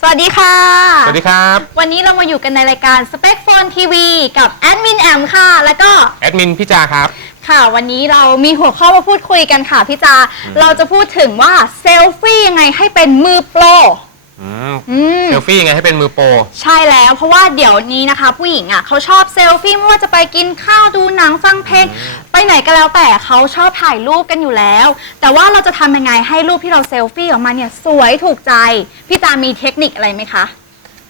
สวัสดีค่ะ สวัสดีครับ วันนี้เรามาอยู่กันในรายการ Spec Phone TV กับแอดมินแอมค่ะ แล้วก็ แอดมินพี่จาครับ ค่ะ วันนี้เรามีหัวข้อมาพูดคุยกันค่ะพี่จา เราจะพูดถึงว่าเซลฟี่ยังไงให้เป็นมือโปร อืมอืม เซลฟี่ยังไงให้เป็นมือโปร ใช่แล้วเพราะว่าเดี๋ยวนี้นะคะ ผู้หญิงอะเขาชอบเซลฟี่ไม่ว่าจะไปกินข้าวดูหนังฟังเพลง ไปไหนก็แล้วแต่เขาชอบถ่ายรูปกันอยู่แล้ว แต่ว่าเราจะทำยังไงให้รูปที่เราเซลฟี่ออกมาเนี่ยสวยถูกใจ พี่จามีเทคนิคอะไรไหมคะ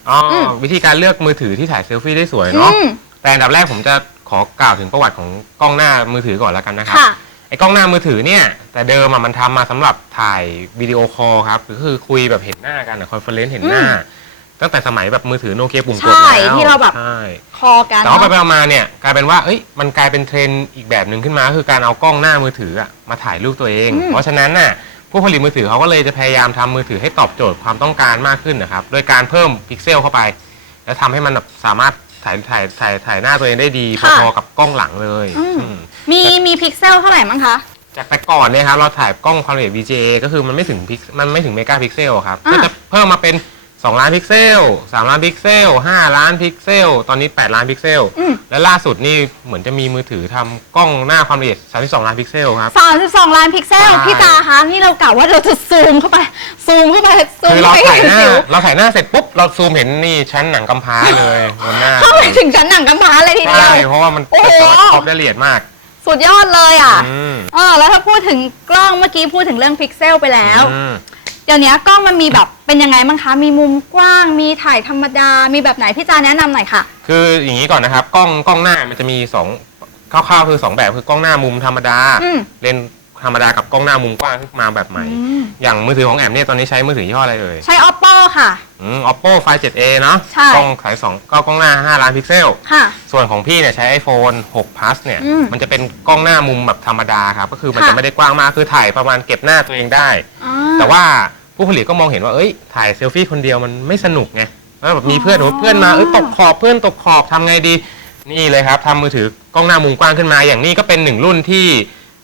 อ๋ออมวิธีการเลือกมือถือที่ถ่ายเซลฟี่ได้สวยเนาะอืมแต่อันดับแรกผมจะขอกล่าวถึงประวัติของกล้องหน้ามือถือก่อนแล้วกันนะครับ ค่ะ ไอ้กล้องหน้ามือถือเนี่ย แต่เดิมอะมันทำมาสำหรับถ่ายวิดีโอคอลครับก็คือคุยแบบเห็นหน้ากันคอนเฟอเรนซ์เห็นหน้าอืมตั้งแต่สมัยแบบมือถือโนเกียปุ่มกดใช่แล้วที่เราแบบ ใช่ คอกันแต่ว่าไปเนาะๆมาๆเนี่ยกลายเป็นว่าเอ้ยมันกลายเป็นเทรนด์อีกแบบหนึ่งขึ้นมาก็คือการเอากล้องหน้ามือถืออะมาถ่ายรูปตัวเอง เพราะฉะนั้นน่ะผู้ผลิตมือถือเขาก็เลยจะพยายามทำมือถือให้ตอบโจทย์ความต้องการมากขึ้นนะครับโดยการเพิ่มพิกเซลเข้าไป แล้วทำให้มันแบบสามารถ ถ่ายถ่ายถ่ายถ่ายหน้าตัวเองได้ดีพอๆกับกล้องหลังเลยอืมอืมมีมีพิกเซลเท่าไหร่มั้งคะ จากแต่ก่อนเนี่ยครับเราถ่ายกล้องความละเอียด VGA ก็คือมันไม่ถึงพิกมันไม่ถึงเมกะพิกเซลครับอ่า ก็จะเพิ่มมาเป็น 2 ล้านพิกเซล 3 ล้านพิกเซล 5 ล้านพิกเซล ตอนนี้ 8 ล้านพิกเซล อืม และล่าสุดนี่เหมือนจะมีมือถือทำกล้องหน้าความละเอียด 32 ล้านพิกเซลครับสามสิบสองล้านพิกเซล ใช่ พี่จาคะนี่เรากะว่าเราจะซูมเข้าไป ซูมเข้าไป ซูมคือเราให้ถ่ายเห็นหน้าสิวเราถ่ายหน้าเสร็จปุ๊บ เราซูมเห็นนี่ชั้นหนังกำพร้าเลยบนหน้าเข้าไปถึงชั้นหนังกำพร้าเลยทีเดียใช่ว เพราะว่ามันโอ้โห ครอบได้ละเอียดมากสุดยอดเลยอะอืมเออแล้วถ้าพูดถึงกล้องเมื่อกี้พูดถึงเรื่องพิกเซลไปแล้ว อืมเดี๋ยวนี้กล้องมันมีแบบเป็นยังไงบ้างคะ มีมุมกว้าง มีถ่ายธรรมดา มีแบบไหนพี่จาแนะนำหน่อยค่ะ คืออย่างนี้ก่อนนะครับ กล้องกล้องหน้ามันจะมีสองคร่าวๆคือสองแบบคือกล้องหน้ามุมธรรมดา อืม เลนส์ธรรมดากับกล้องหน้ามุมกว้างขึ้นมาแบบใหม่ อืมอย่างมือถือของแอมเนี่ยตอนนี้ใช้มือถือยี่ห้ออะไรเอ่ยใช้ oppo ค่ะ อืม oppo find 7a เนาะใช่ กล้องขายสองก็กล้องหน้า 5 ล้านพิกเซล ค่ะ ส่วนของพี่เนี่ยใช้ iPhone 6 plus เนี่ยอืมมันจะเป็นกล้องหน้ามุมแบบธรรมดาครับ ก็คือมันค่ะ จะไม่ได้กว้างมากคือถ่ายประมาณเก็บหน้าตัวเองได้ อ่า แต่ว่า ผู้ผลิตก็มองเห็นว่าเอ้ยถ่ายเซลฟี่คนเดียวมันไม่สนุกไงแล้วแบบมีเพื่อนอ๋อโอ้เพื่อนมาเอ้ยตกขอบเพื่อนตกขอบทำไงดี นี่เลยครับทำมือถือกล้องหน้ามุมกว้างขึ้นมา อย่างนี้ก็เป็นหนึ่งรุ่นที่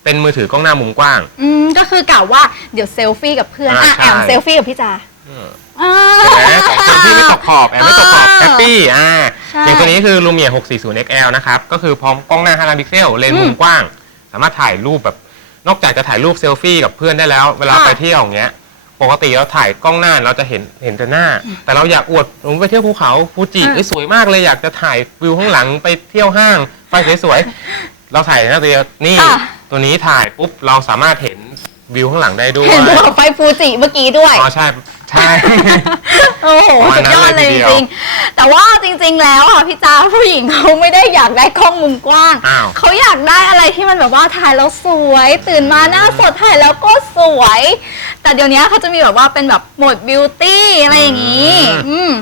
เป็นมือถือกล้องหน้ามุมกว้าง อืมก็คือกะว่าเดี๋ยวเซลฟี่กับเพื่อนอ่าอะใช่ แอมเซลฟี่กับพี่จาอืมอ่าเห็นไหมสองคนที่ไม่ตกขอบแอมไม่ตกขอบแฮปปี้อ่าใช่ อย่างตัวนี้คือ Lumia 640 XL นะครับ ก็คือพร้อมกล้องหน้า 5 ล้านพิกเซล เลนส์มุอืมมกว้าง สามารถถ่ายรูปแบบ นอกจากจะถ่ายรูปเซลฟี่กับเพื่อนได้แล้ว เวลาค่ะไปเที่ยวอย่างเงี้ย ปกติเราถ่ายกล้องหน้าเราจะเห็นเห็นแต่หน้า แต่เราอยากอวดผมไปเที่ยวภูเขาฟูจิอืมเอ้ยสวยมากเลยอยากจะถ่ายวิวข้างหลังไปเที่ยวห้างไฟสวยๆเราถ่ายหน้าตัวเดียวนี่ค่ะ ตัวนี้ถ่ายปุ๊บเราสามารถเห็นวิวข้างหลังได้ด้วยเห็นภูเขาไฟฟูจิเมื่อกี้ด้วย อ๋อใช่ ใช่ โอ้โหประมาสุณดยอดเลยนั้นเลยทีจเดียวริงๆแต่ว่าจริง ๆ แล้วอะพี่จ้าผู้หญิงเขาไม่ได้อยากได้กล้องมุมกว้าง อ้าว เขาอยากได้อะไรที่มันแบบว่าถ่ายแล้วสวย ตื่นมาหน้าสดถ่ายแล้วก็สวย แต่เดี๋ยวนี้เขาจะมีแบบว่าเป็นแบบโหมดบิวตี้อะไรอย่างนี้อืมอืม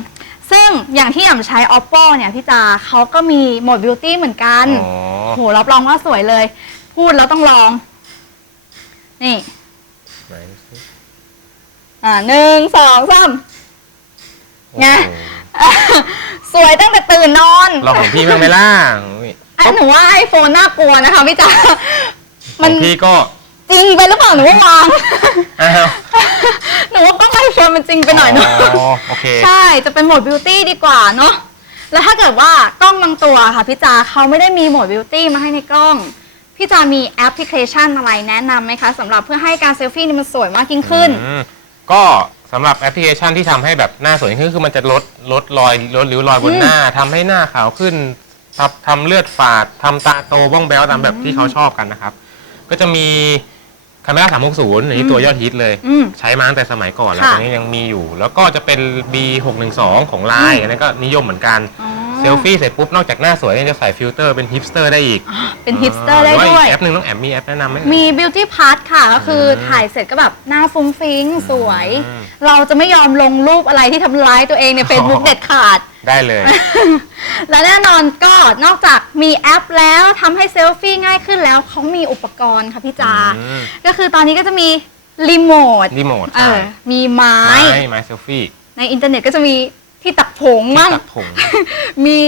ซึ่งอย่างที่อ่ำใช้ oppo เนี่ยพี่จาเขาก็มีโหมดบิวตี้เหมือนกัน อ๋อ โหรับรองว่าสวยเลย พูดแล้วต้องลอง นี่ ไหนดูสิ อ่าหนึ่งสองสามไงโอ้โหสวยตั้งแต่ตื่นนอนเราของพี่บ้างไหมล่ะอุ๊ยไอ้หนูว่าไอโฟนน่ากลัวนะคะพี่จ๋าขมัอนงพี่ก็จริงไปหรือเปล่าหนูว่าวาง อ้าวหนูว่ากล้องไอโฟนมันจริงไปหน่อยเนาะอ๋อโอเค ใช่จะเป็นโหมดบิวตี้ดีกว่าเนาะแล้วถ้าเกิดว่ากล้องบางตัวค่ะพี่จาเขาไม่ได้มีโหมดบิวตี้มาให้ในกล้อง พี่จามีแอปพลิเคชันอะไรแนะนำไหมคะสำหรับเพื่อให้การเซลฟี่นี่มันสวยมากยิ่งขึ้น อืม ก็สำหรับแอปพลิเคชันที่ทำให้แบบหน้าสวยขึ้นคือมันจะลดลดรอยลดริ้วรอยบนอืมหน้าทำให้หน้าขาวขึ้นทำทำเลือดฝาดทำตาโตบ้องแบ้วตามแบบที่เขาชอบกันนะครับ ก็จะมีคาเมล่า360อันนี้ตัวยอดฮิตเลย อืม ใช้มาตั้งแต่สมัยก่อนแล้วค่ะตอนนี้ยังมีอยู่ แล้วก็จะเป็น B612 ของไลน์อันนั้นก็นิยมเหมือนกัน อ๋อเซลฟี่เสร็จปุ๊บนอกจากหน้าสวยเนี่ยจะใส่ฟิลเตอร์เป็นฮิปสเตอร์ได้อีกเป็นฮิปสเตอร์ได้หาด้วยอีกแอปหนึ่งน้องแอมมีแอปแนะนำไหม มี beauty part ค่ะก็คืออมถ่ายเสร็จก็แบบหน้าฟุ้งฟิ้งสวย อืมเราจะไม่ยอมลงรูปอะไรที่ทำร้ายตัวเองใน Facebook อ๋อ เด็ดขาด ได้เลย และแน่นอนก็นอกจากมีแอปแล้วทำให้เซลฟี่ง่ายขึ้นแล้วเขามีอุปกรณ์ค่ะพี่จา อืม ก็คือตอนนี้ก็จะมีรีโมทรีโมทเออมีไม้ ไม้ไม้เซลฟี่ ในอินเทอร์เน็ตก็จะมีที่ตัก ผงที่มั่ง ตัดผงมี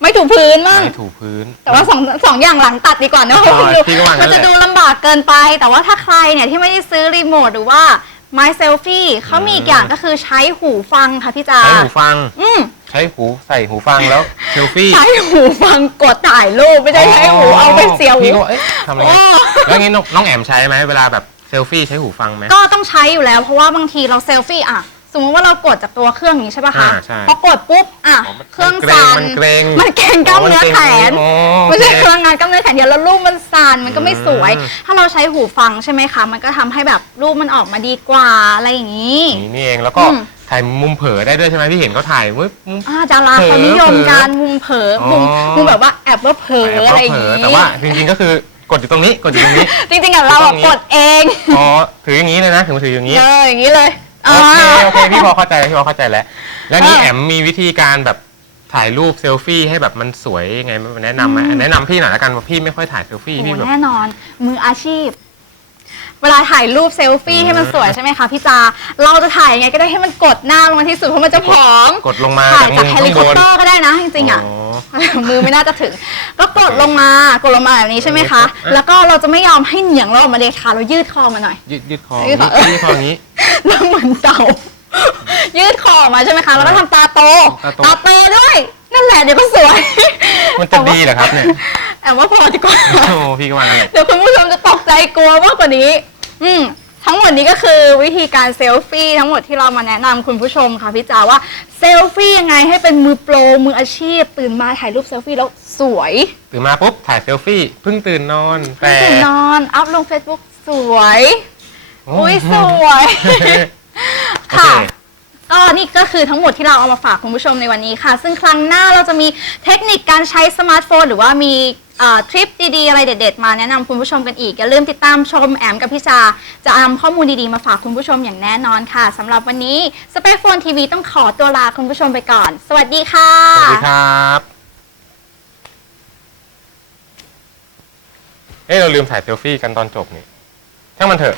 ไม้ถูพื้นมั่ง ไม้ถูพื้น แต่ว่าสองสองอย่างหลังตัดดีกว่าเนอะใช่พี่ก็ว่างั้มันนแหละ จะดูลำบากเกินไป แต่ว่าถ้าใครเนี่ยที่ไม่ได้ซื้อรีโมทหรือว่าไม้เซลฟี่เขามีอีกอย่างก็คือใช้หูฟังค่ะพี่จาใช้หูฟัง อืมใช้หูใส่หูฟังแล้วเซลฟี่ใช้หูฟังกดถ่ายรูปไม่ได้ใช้หูเอาไปเสียบหู พี่ก็เอ๊ะทำอะไรโอ้กันแล้วงี้น้องน้องแอมใช้ไหมเวลาแบบเซลฟี่ใช้หูฟังไหม ก็ต้องใช้อยู่แล้วเพราะว่าบางทีเราเซลฟี่อะ สมมติว่าเรากดจากตัวเครื่องอย่างนี้ใช่ป่ะคะอ่าใช่พอกดปุ๊บอะอ๋อมันเครื่องมันเกร็งสั่นมันเกร็งมันเกร็งกล้ามเนื้อแขนอ๋อไม่ใช่โอเคพลังงานกล้ามเนื้อแขนเดียวแล้วรูปมันสั่นมันก็ไม่สวย อืม ถ้าเราใช้หูฟังใช่ไหมคะ มันก็ทำให้แบบรูปมันออกมาดีกว่าอะไรอย่างนี้ นี่นี่เองแล้วก็อืม ถ่ายมุมเผลอได้ด้วยใช่ไหมพี่เห็นเขาถ่ายมุม อ่าดาราเผลอเขานิยมการมุมเผลอออมุมมุมแบบว่าแอบว่าเผลอแอบอะไรว่าอย่างเผลอนี้ แต่ว่าจริงๆก็คือกดอยู่ตรงนี้กดอยู่ตรงนี้ จริงๆอะเราอะกดเอง พอถืออย่างนี้เลยนะถือมาถืออย่างนี้ เลยอย่างนี้เลย โอเคโอเคพี่พอเข้าใจพี่พอเข้าใจแล้ว แล้วนี่เออแอมมีวิธีการแบบถ่ายรูปเซลฟี่ให้แบบมันสวยยังไงแนะนำไหมแนะนำพี่หน่อยละกันว่าพี่ไม่ค่อยถ่ายเซลฟี่โอ้พี่แบบ แน่นอน มืออาชีพ เวลาถ่ายรูปเซลฟี่อืมให้มันสวยใช่ไหมคะพี่จา เราจะถ่ายยังไงก็ได้ให้มันกดหน้าลงมาที่สุดเพราะมันจะผอมกดลงมาถ่ายจากจากมุมเฮข้าลิงคบอปนเตอร์ก็ได้นะจริงๆอะอ๋อมือไม่น่าจะถึง ก็กดลงมากดลงมาแบบนี้ใช่ไหมคะอะแล้วก็เราจะไม่ยอมให้เหนียงเราออกมาเด็ดขาดเรายืดคอมาหน่อย ยืดยืดคอยืดคอ ยืดคออย่างนี้ แล้วเหมือนเต่า ยืดคอออกมาใช่ไหมคะแล้วก็ทำตาโตตาโตตาโตด้วย นั่นแหละเดี๋ยวก็สวยมันจะดีเหรอครับเนี่ยแอบว่าพอดีกว่า โอ้พี่ก็ว่างั้นแหละ เดี๋ยวคุณผู้ชมจะตกใจกลัวมากกว่านี้ อืม ทั้งหมดนี้ก็คือวิธีการเซลฟี่ทั้งหมดที่เรามาแนะนำคุณผู้ชมค่ะพี่จ๋าว่าเซลฟี่ยังไงให้เป็นมือโปรมืออาชีพ ตื่นมาถ่ายรูปเซลฟี่แล้วสวยตื่นมาปุ๊บถ่ายเซลฟี่เพิ่งตื่นนอนแต่ตื่นนอน อัพลง Facebook สวยโอุ้ยสวยโอเคค่ะ ก็นี่ก็คือทั้งหมดที่เราเอามาฝากคุณผู้ชมในวันนี้ค่ะ ซึ่งครั้งหน้าเราจะมีเทคนิคการใช้สมาร์ทโฟน หรือว่ามีอ่าทริปดีๆ อะไรเด็ด ๆ มาแนะนำคุณผู้ชมกันอีก อย่าลืมติดตามชมแอมกับพี่จา จะนำข้อมูลดีๆ มาฝากคุณผู้ชมอย่างแน่นอนค่ะสำหรับวันนี้สเปคโฟนทีวีต้องขอตัวลาคุณผู้ชมไปก่อน สวัสดีค่ะ สวัสดีครับเอ้เราลืมถ่ายเซลฟี่กันตอนจบนี่ช่างมันเถอะ